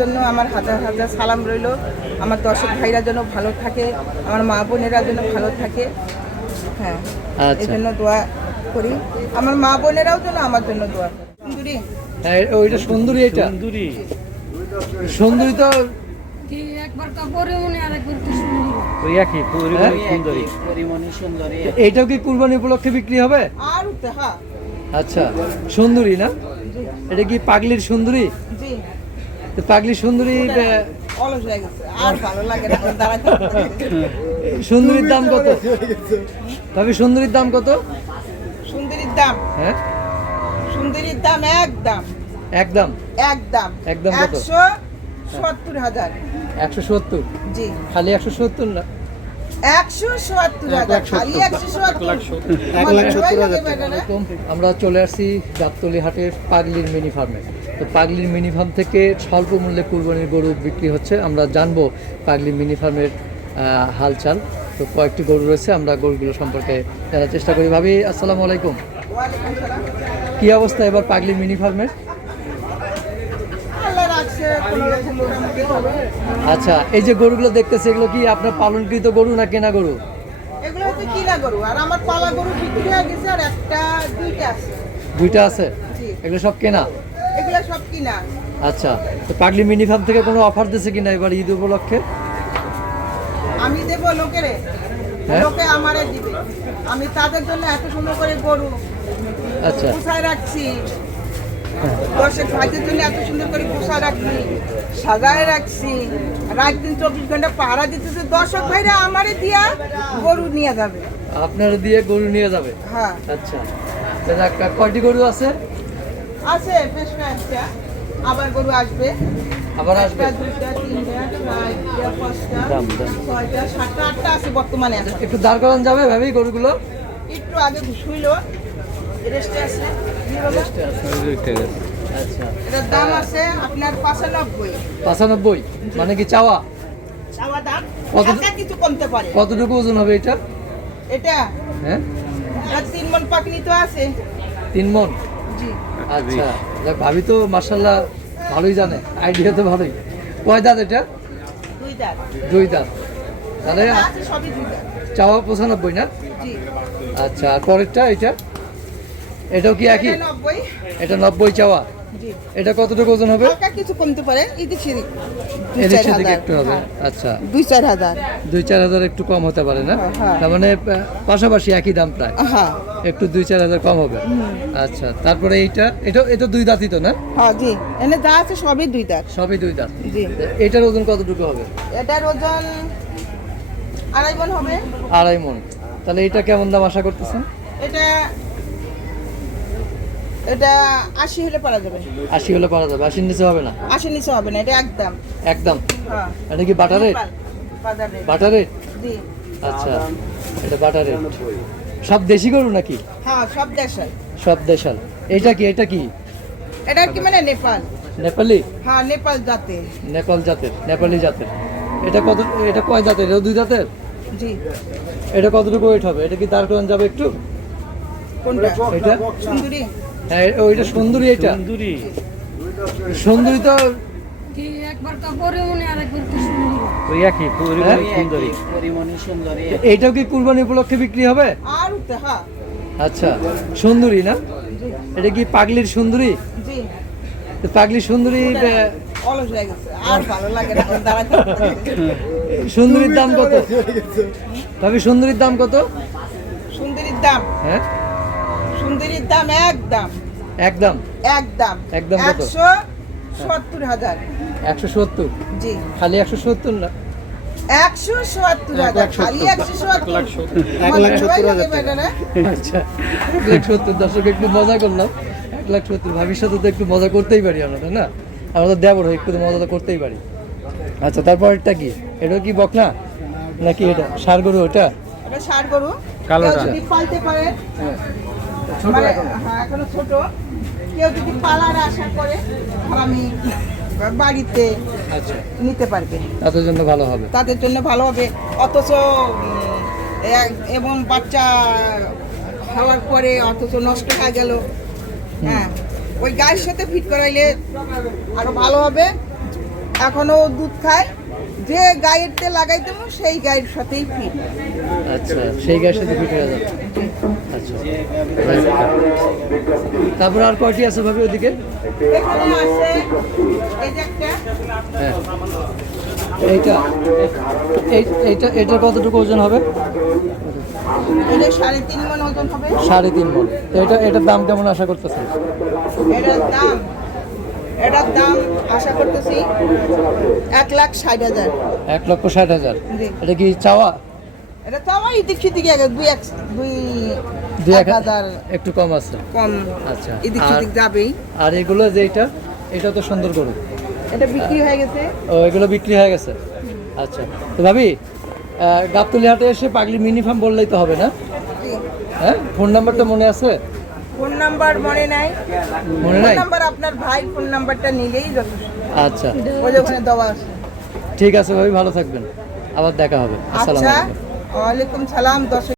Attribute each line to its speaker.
Speaker 1: জন্য আমার হাজার হাজার সালাম রইল। আমার দর্শক ভাইরা যেন ভালো থাকে আমার মা বোনেরা যেন ভালো থাকে। হ্যাঁ এই
Speaker 2: আচ্ছা।
Speaker 1: জন্য দোয়া করি। আমার মা বোনেরাও যেন আমার জন্য দোয়া করে। সুন্দরী।
Speaker 2: হ্যাঁ, ওইটা সুন্দরী এটা।
Speaker 3: সুন্দরী।
Speaker 2: সুন্দরী তো
Speaker 4: কি একবার কাপড়ে আর একবার কি সুন্দরী।
Speaker 3: ওই একই পরিমাণ সুন্দরী।
Speaker 5: পরিমণি সুন্দরী।
Speaker 2: এইটাও কি কুরবানি উপলক্ষে বিক্রি হবে?
Speaker 1: আর হ্যাঁ।
Speaker 2: আচ্ছা সুন্দরী না? এটা কি পাগলির সুন্দরী?
Speaker 1: জি।
Speaker 2: পাগলি সুন্দরী
Speaker 1: অলস হয়ে গেছে আর ভালো লাগে না।
Speaker 2: সুন্দরীর দাম কত? তবে সুন্দরীর দাম কত?
Speaker 1: সুন্দরীর দাম?
Speaker 2: হ্যাঁ?
Speaker 1: সুন্দরীর দাম একদম।
Speaker 2: একদম?
Speaker 1: একদম।
Speaker 2: একদম কত?
Speaker 1: একশো সত্তর হাজার।
Speaker 2: একশো সত্তর?
Speaker 1: জি।
Speaker 2: খালি একশো সত্তর না? আমরা চলে আসছি গাবতলি হাটের পাগলির মিনি ফার্মে। তো পাগলির মিনি ফার্ম থেকে স্বল্প মূল্যে কুরবানির গরু বিক্রি হচ্ছে। আমরা জানব পাগলির মিনি ফার্মের আহ, হালচাল। তো কয়েকটি গরু রয়েছে আমরা গরুগুলো সম্পর্কে জানার চেষ্টা করি। ভাবি আসসালামু আলাইকুম। কি অবস্থা এবার পাগলির মিনি ফার্মের
Speaker 1: আল্লাহ রাখছে কোনো রকম মোটামুটি হবে
Speaker 2: আচ্ছা এই যে গরুগুলো দেখতেছে এগুলো কি আপনার পালনকৃত গরু না কেনা গরু?
Speaker 1: এগুলো হচ্ছে কিনা গরু আর আমার পালা গরু বিক্রি হয়ে গেছে আর একটা দুইটা আছে।
Speaker 2: দুইটা আছে? এগুলো সব কেনা?
Speaker 1: এগুলো সব কিনা।
Speaker 2: আচ্ছা তো পাগলি মিনি ফার্ম থেকে কোনো অফার দিচ্ছে কিনা এবার ঈদ উপলক্ষে?
Speaker 1: আমি দেবো লোকেরে
Speaker 2: হ্যাঁ?
Speaker 1: লোকে আমারে দিবে। আমি তাদের জন্য এত সুন্দর করে গরু
Speaker 2: আচ্ছা।
Speaker 1: রাখছি। দর্শক ভাইদের জন্য এত সুন্দর করে পোষায় রাখছি সাজায় রাখছি। রাত দিন চব্বিশ ঘণ্টা পাহারা দিতেছে দর্শক ভাইরা আমারে দিয়া গরু নিয়ে যাবে।
Speaker 2: আপনারা দিয়ে গরু নিয়ে যাবে?
Speaker 1: হ্যাঁ।
Speaker 2: আচ্ছা। কয়টি গরু আছে?
Speaker 1: আছে বেশ কয়েকটা। আবার গরু আসবে।
Speaker 2: আবার আসবে?
Speaker 1: আছে বর্তমানে।
Speaker 2: একটু দাঁড় করানো যাবে ভাবি গরুগুলো?
Speaker 1: একটু আগে শুইল রেস্টে আছে?
Speaker 2: আচ্ছা।
Speaker 1: এটার দাম আছে আপনার পাঁচানব্বই।
Speaker 2: পঁচানব্বই? মানে কি চাওয়া?
Speaker 1: চাওয়া দাম? কিছু কমতে পারে।
Speaker 2: কতটুকু ওজন হবে এটা?
Speaker 1: এটা?
Speaker 2: হ্যাঁ?
Speaker 1: তিন মন পাকনি তো আছে।
Speaker 2: তিন মন?
Speaker 1: জি।
Speaker 2: আচ্ছা যাক, ভাবি তো মার্শাল্লাহ ভালোই জানে। আইডিয়া তো ভালোই। কয় দাঁত এটা?
Speaker 1: দুই দাঁত।
Speaker 2: দুই দাঁত। তাহলে চাওয়া পঁচানব্বই না? আচ্ছা আর পরেরটা এটা? এটাও কি একই?
Speaker 1: এটা নব্বই।
Speaker 2: চাওয়া? এটা কতটুকু ওজন হবে?
Speaker 1: কিছু কমতে পারে এদিক সেদিক।
Speaker 2: একটু হবে।
Speaker 1: হ্যাঁ,
Speaker 2: আচ্ছা।
Speaker 1: দুই চার হাজার।
Speaker 2: দুই চার হাজার একটু কম হতে পারে না?
Speaker 1: হ্যাঁ।
Speaker 2: তার মানে পাশাপাশি একই দাম প্রায়।
Speaker 1: হ্যাঁ।
Speaker 2: একটু দুই চার হাজার কম হবে। আচ্ছা তারপরে এইটা এটা এটা দুই দাঁতই তো না?
Speaker 1: হ্যাঁ জি। এনে যা আছে সবই দুই দাঁত।
Speaker 2: সবই দুই দাঁত।
Speaker 1: জি।
Speaker 2: এটার ওজন কতটুকু হবে?
Speaker 1: এটার ওজন আড়াই মন হবে।
Speaker 2: আড়াই মন তাহলে এটা কেমন দাম আশা করতেছেন?
Speaker 1: এটা এটা আশি হলে পারা যাবে।
Speaker 2: আশি হলে পারা যাবে আশির নিচে হবে না?
Speaker 1: আশি নিচে হবে না এটা একদম।
Speaker 2: একদম?
Speaker 1: হ্যাঁ।
Speaker 2: এটা কি বাটার রেট বাটার রেট আচ্ছা এটা বাটার রেট সব দেশি গরু নাকি?
Speaker 1: হ্যাঁ সব দেশের
Speaker 2: সব দেশাল। এটা কি এটা কি?
Speaker 1: এটা কি মানে নেপাল?
Speaker 2: নেপালি?
Speaker 1: হ্যাঁ নেপাল জাতে
Speaker 2: নেপাল জাতের নেপালি জাতের। এটা কত এটা কয় জাতের? এটা দুই জাতের?
Speaker 1: জি।
Speaker 2: এটা কতটুকু ওয়েট হবে? এটা কি দাঁড় করানো যাবে একটু?
Speaker 1: কোনটা?
Speaker 2: এটা?
Speaker 1: সুন্দরী।
Speaker 2: হ্যাঁ ওইটা সুন্দরী এটা।
Speaker 3: সুন্দরী।
Speaker 2: সুন্দরী তো
Speaker 4: কি একবার কাপড়ে আর একবার কি সুন্দরী।
Speaker 3: ওই একই পরিমাণ
Speaker 2: হ্যাঁ?
Speaker 3: সুন্দরী।
Speaker 5: পরিমণি সুন্দরী।
Speaker 2: এইটাও কি কুরবানি উপলক্ষে বিক্রি হবে?
Speaker 1: আর হ্যাঁ।
Speaker 2: আচ্ছা সুন্দরী না? এটা কি পাগলির সুন্দরী?
Speaker 1: জি।
Speaker 2: তো পাগলির সুন্দরী
Speaker 1: অলস হয়ে গেছে আর ভালো লাগে না
Speaker 2: সুন্দরীর দাম কত? তবে সুন্দরীর দাম কত?
Speaker 1: সুন্দরীর দাম?
Speaker 2: হ্যাঁ?
Speaker 1: সুন্দরীর দাম একদম।
Speaker 2: একদম।
Speaker 1: একদম।
Speaker 2: একদম
Speaker 1: একশো সত্তর হাজার।
Speaker 2: একশো সত্তর?
Speaker 1: জি।
Speaker 2: খালি একশো সত্তর না?
Speaker 1: একশো সত্তর হাজার। খালি একশো সত্তর।
Speaker 5: এক লাখ সত্তর হাজার
Speaker 2: আচ্ছা। এক লাখ সত্তর দর্শক একটু মজা করলাম। এক লাখ সত্তর ভাবির সাথে তো একটু মজা করতেই পারি আমরা তাই না? আমরা তো দেবর হই একটু তো মজা তো করতেই পারি। আচ্ছা তারপর এটা কি? এটা কি বকনা? নাকি এটা সার গরু ওটা?
Speaker 1: এটা ষাট গরু
Speaker 3: কালোটা।
Speaker 1: পালতে পারে।
Speaker 2: ছোট এখনও।
Speaker 1: হ্যাঁ এখনও ছোট। কেউ যদি পালার আশা করে আমি বাড়িতে
Speaker 2: আচ্ছা।
Speaker 1: নিতে পারবে।
Speaker 2: তাদের জন্য ভালো হবে।
Speaker 1: তাদের জন্য ভালো হবে। অথচ এবং বাচ্চা হওয়ার পরে অথচ নষ্ট হয়ে গেল। হ্যাঁ ওই গায়ের সাথে ফিট করাইলে আরও ভালো হবে। এখনও দুধ খায় যে গায়ের তেল লাগাইতে হবে, সেই গায়ের সাথেই ফিট
Speaker 2: আচ্ছা সেই গ্যাসে সাথে ফিট হয়ে যাবে? আচ্ছা তারপর আর কয়টি আছে ভাবি ওদিকে?
Speaker 1: এখানে আছে এই যে একটা।
Speaker 2: হ্যাঁ। এইটা এই এইটা এটার কতটুকু ওজন হবে?
Speaker 1: সাড়ে তিন মন ওজন হবে।
Speaker 2: সাড়ে তিন মন তো এটা এটার দাম কেমন আশা করতেছেন?
Speaker 1: এটার দাম এটার দাম আশা করতেছি এক লাখ ষাট হাজার।
Speaker 2: এক লক্ষ ষাট হাজার। এটা কি চাওয়া?
Speaker 1: এটা আমার ইদিক সিদিকে দুই এক দুই
Speaker 2: দুই
Speaker 1: এক হাজার
Speaker 2: একটু কম আছে।
Speaker 1: কম
Speaker 2: আচ্ছা আর
Speaker 1: সেদিক যাবেই।
Speaker 2: আর এগুলো যেটা এটা তো সুন্দর গরু।
Speaker 1: এটা বিক্রি হয়ে গেছে।
Speaker 2: ও এগুলো বিক্রি হয়ে গেছে। আচ্ছা তো ভাবি গাবতলী হাটে এসে পাগলি মিনি ফার্ম বললেই তো হবে না? হ্যাঁ ফোন নাম্বারটা মনে আছে?
Speaker 1: ফোন নাম্বার মনে নাই।
Speaker 2: মনে
Speaker 1: ফোন
Speaker 2: নাই?
Speaker 1: নাম্বার আপনার ভাই ফোন নাম্বারটা নিলেই যথেষ্ট।
Speaker 2: আচ্ছা।
Speaker 1: ওই ওখানে দেওয়া আছে।
Speaker 2: ঠিক আছে ভাবি ভালো থাকবেন। আবার দেখা হবে। আসসালামু
Speaker 1: আচ্ছা
Speaker 2: আলাইকুম।
Speaker 1: ওয়ালাইকুম সালাম দর্শক